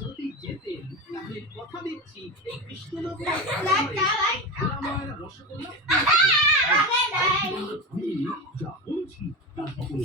যদি যেতেন তাহলে কথা দিচ্ছি এই কৃষ্ণনগর আমার রসগোল্লা যা বলছি তা সকলে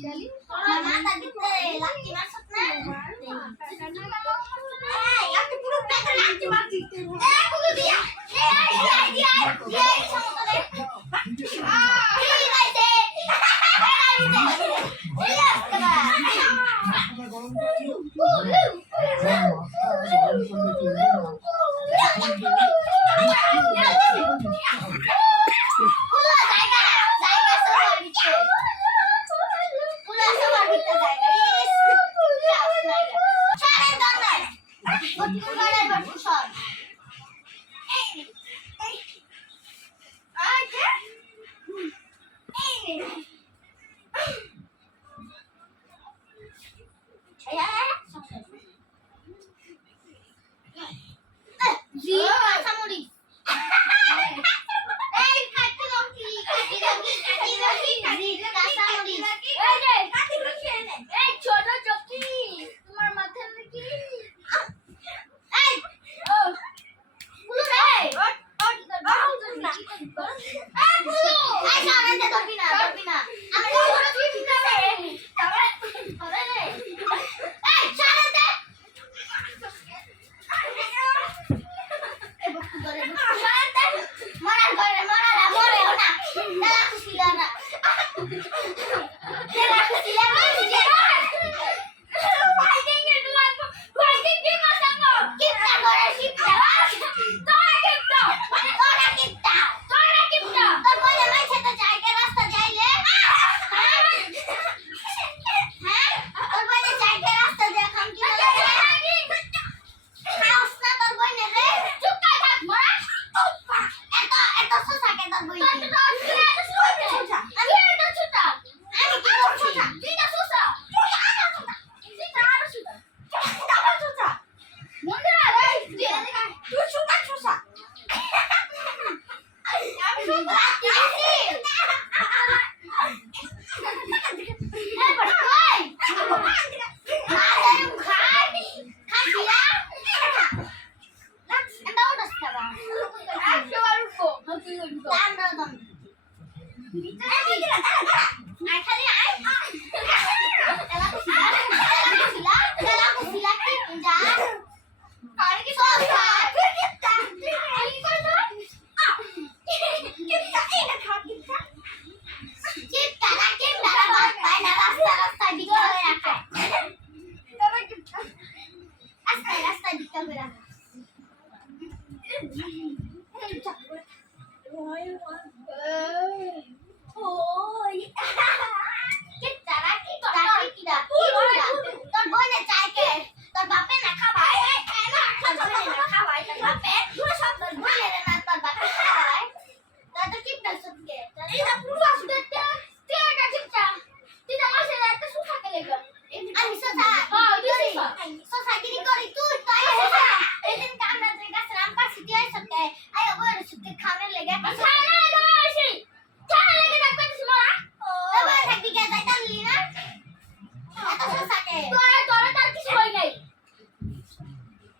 Finally, fucking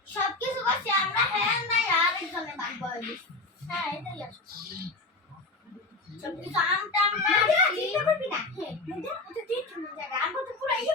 সবকিছু করছি আমরা হ্যাঁ নাই আর একজনে ভাগ বয় হ্যাঁ এটাই আসছে সবকিছু আমটা আমরা চিন্তা করবি না? হ্যাঁ। ওটা দিন জায়গা আমরা তো পুরো ইয়ে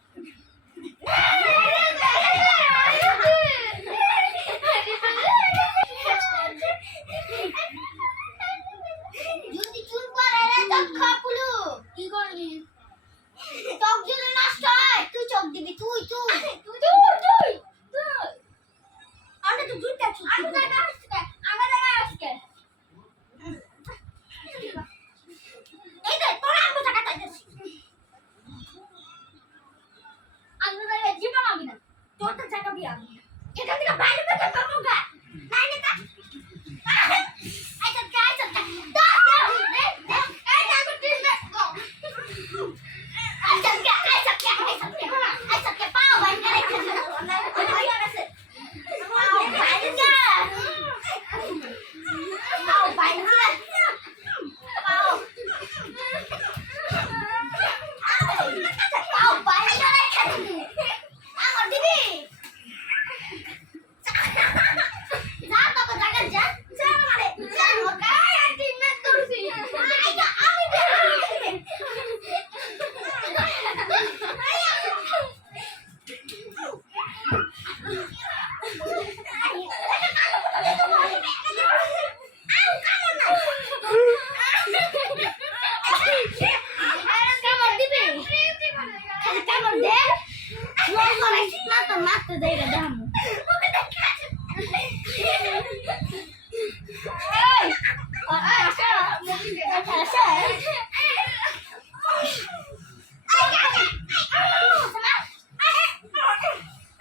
রাখতে যাই না দামু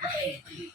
Thank you.